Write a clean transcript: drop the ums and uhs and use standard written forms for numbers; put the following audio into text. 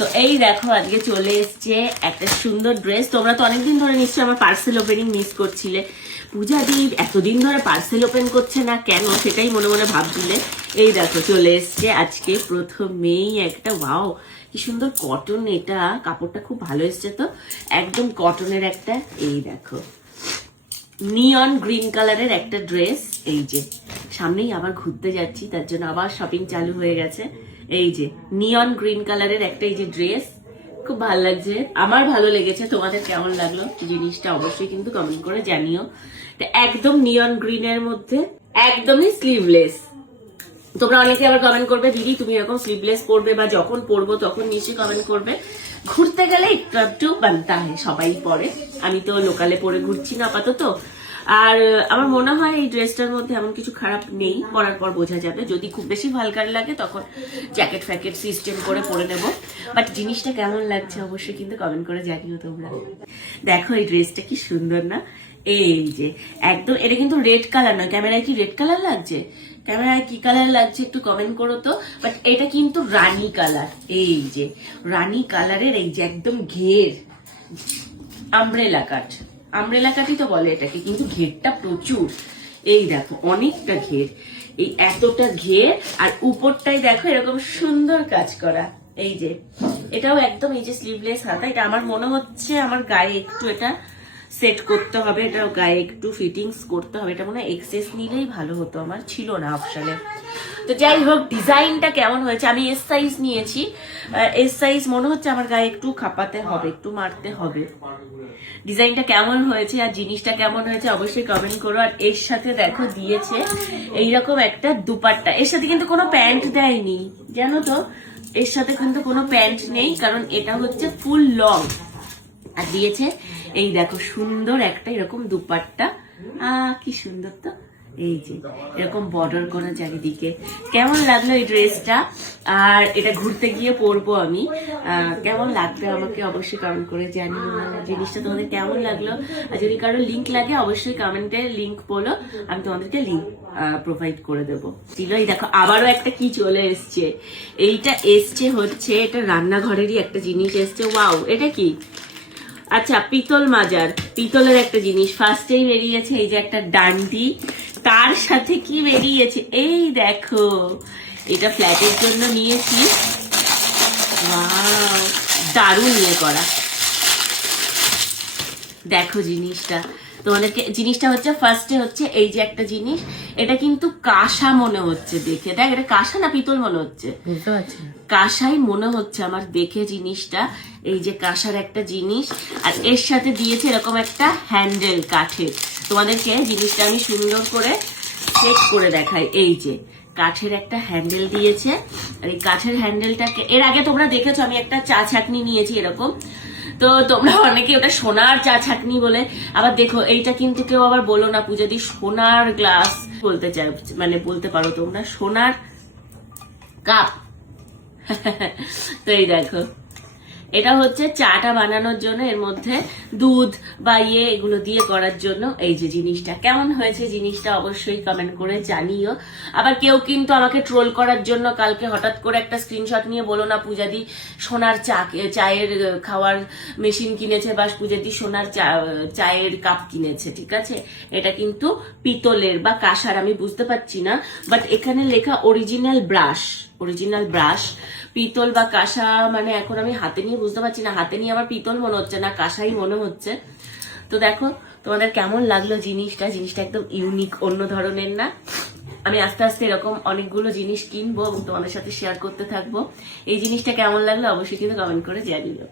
তো এই দেখো আজকে চলে এসছে একটা সুন্দর ড্রেস। তোমরা তো অনেকদিন ধরে নিশ্চয়ই আমার পার্সেল ওপেনিং মিস করছিলে। পূজা দি এতদিন ধরে পার্সেল ওপেন করছে না কেন, সেটাই মনে মনে ভাবছিলে। এই দেখো চলে এসছে আজকে প্রথমেই একটা, ওয়াও কি সুন্দর কটন, এটা কাপড়টা খুব ভালো এসছে। তো একদম কটনের একটা, এই দেখো নিয়ন গ্রিন কালারের একটা ড্রেস। এই যে সামনেই আবার ঘুরতে যাচ্ছি, তার জন্য আবার শপিং চালু হয়ে গেছে। এই যে নিয়ন গ্রিন কালারের একটা এই যে ড্রেস, খুব ভালো লাগছে, আমার ভালো লেগেছে। তোমাদের কেমন লাগলো জিনিসটা অবশ্যই কিন্তু কমেন্ট করে জানিও। একদম নিয়ন গ্রিনের মধ্যে একদমই স্লিভলেস। তোমরা অনেকে আবার কমেন্ট করবে দিদি তুমি এরকম স্লিভলেস পরবে, বা যখন পরবো তখন নিশ্চয়ই কমেন্ট করবে। ঘুরতে গেলে একটু একটু বানতা হয়, সবাই পরে, আমি তো লোকালে পরে ঘুরছি না আপাতত। আর আমার মনে হয় এই ড্রেসটার মধ্যে এমন কিছু খারাপ নেই, পরার পর বোঝা যাবে। যদি খুব বেশি ভালকার লাগে তখন জ্যাকেট ফ্যাকেট সিস্টেম করে পরে নেব। বাট জিনিসটা কেমন লাগছে অবশ্যই কিন্তু কমেন্ট করে জানিও তোমরা। দেখো এই ড্রেসটা কি সুন্দর না, এই যে একদম, এটা কিন্তু রেড কালার নয়। ক্যামেরায় কি রেড কালার লাগছে? ক্যামেরায় কি কালার লাগছে একটু কমেন্ট করো তো। বাট এটা কিন্তু রানী কালার, এই যে রানী কালারের, এই যে একদম ঘের, আমব্রেলা কাট, আমব্রেলা কাটই তো বলে এটাকে, কিন্তু ঘেরটা প্রচুর। এই দেখো অনেকটা ঘের, এই এতটা ঘের, আর উপরটাই দেখো এরকম সুন্দর কাজ করা। এই যে এটাও একদম, এই যে স্লিভলেস হাতা। এটা আমার মনে হচ্ছে আমার গায়ে একটু এটা সেট করতে হবে, এটা গায়ে একটু ফিটিংস করতে হবে। এটা মনে হয় এক্সেস নিলেই ভালো হতো, আমার ছিল না অপশনে। তো যাই হোক, ডিজাইনটা কেমন হয়েছে, আমি এস সাইজ নিয়েছি। এস সাইজ মনে হচ্ছে আমার গায়ে একটু খাপাতে হবে, একটু মারতে হবে। ডিজাইনটা কেমন হয়েছে আর জিনিসটা কেমন হয়েছে অবশ্যই কমেন্ট করো। আর এর সাথে দেখো দিয়েছে এইরকম একটা দুপাট্টা, এর সাথে কিন্তু কোনো প্যান্ট দেয়নি জানো তো, এর সাথে কিন্তু কোনো প্যান্ট নেই, কারণ এটা হচ্ছে ফুল লং। আর দিয়েছে এই দেখো সুন্দর একটা এরকম দুপাট্টা, কি সুন্দর তো। এই যে এরকম বর্ডার করা চারিদিকে। কেমন লাগলো এই ড্রেসটা? আর এটা ঘুরতে গিয়ে পরবো আমি, কেমন লাগবে আমাকে অবশ্যই কমেন্ট করে জানিও। জিনিসটা তোমাদের কেমন লাগলো, আর যদি কারো লিঙ্ক লাগে অবশ্যই কমেন্টে লিঙ্ক বলো, আমি তোমাদেরকে লিঙ্ক প্রোভাইড করে দেবো। ছিল এই দেখো আবারও একটা কি চলে এসছে, এইটা এসছে হচ্ছে এটা রান্নাঘরেরই একটা জিনিস এসছে। ওয়াও, এটা কি? আচ্ছা পিতল মাজার, পিতলের একটা জিনিস ফার্স্টেই বেরিয়েছে। এই যে একটা ডান্ডি, তার সাথে কি বেরিয়েছে এই দেখো, এটা ফ্ল্যাটের জন্য নিয়েছি। ওয়াও, দারুণ ইয়ে করা। দেখো জিনিসটা তোমাদেরকে, জিনিসটা হচ্ছে ফার্স্টে হচ্ছে এই যে একটা জিনিস, এটা কিন্তু কাঁসা মনে হচ্ছে দেখে। দেখ এটা কাঁসা না পিতল মনে হচ্ছে, বুঝতে পারছি না। কাঁসাই মনে হচ্ছে আমার দেখে জিনিসটা। এই যে কাঁসার একটা জিনিস, আর এর সাথে দিয়েছে এরকম একটা হ্যান্ডেল কাঠের। তোমাদেরকে জিনিসটা আমি সুন্দর করে সেট করে দেখাই। এই যে কাঠের একটা হ্যান্ডেল দিয়েছে, আর এই কাঠের হ্যান্ডেলটাকে এর আগে তোমরা দেখেছো আমি একটা চা ছাঁকনি নিয়েছি এরকম, তো তোমরা অনেকে ওটা সোনার চা ছাঁকনি বলে। আবার দেখো এইটা কিন্তু কেউ আবার বলো না পূজা দি সোনার গ্লাস বলতে চাই, মানে বলতে পারো তোমরা সোনার কাপ। তো এই দেখো এটা হচ্ছে চাটা বানানোর জন্য, এর মধ্যে দুধ বা এগুলো দিয়ে করার জন্য। এই যে জিনিসটা কেমন হয়েছে জিনিসটা অবশ্যই কমেন্ট করে জানিও। আবার কেউ কিন্তু আমাকে ট্রোল করার জন্য কালকে হঠাৎ করে একটা স্ক্রিনশট নিয়ে বলো না পূজাদি সোনার চায়ের খাওয়ার মেশিন কিনেছে, বা পূজাদি সোনার চায়ের কাপ কিনেছে। ঠিক আছে, এটা কিন্তু পিতলের বা কাঁসার আমি বুঝতে পারছি না, বাট এখানে লেখা অরিজিনাল ব্রাশ, অরিজিনাল ব্রাশ। পিতল বা কাঁসা মানে এখন আমি হাতে নিয়ে বুঝতে পারছি না, হাতে নিয়ে আমার পিতল মনে হচ্ছে না, কাঁসাই মনে হচ্ছে। তো দেখো তোমাদের কেমন লাগলো জিনিসটা, জিনিসটা একদম ইউনিক, অন্য ধরনের না। আমি আস্তে আস্তে এরকম অনেকগুলো জিনিস কিনবো এবং তোমাদের সাথে শেয়ার করতে থাকবো। এই জিনিসটা কেমন লাগলো অবশ্যই কিন্তু কমেন্ট করে জানিও।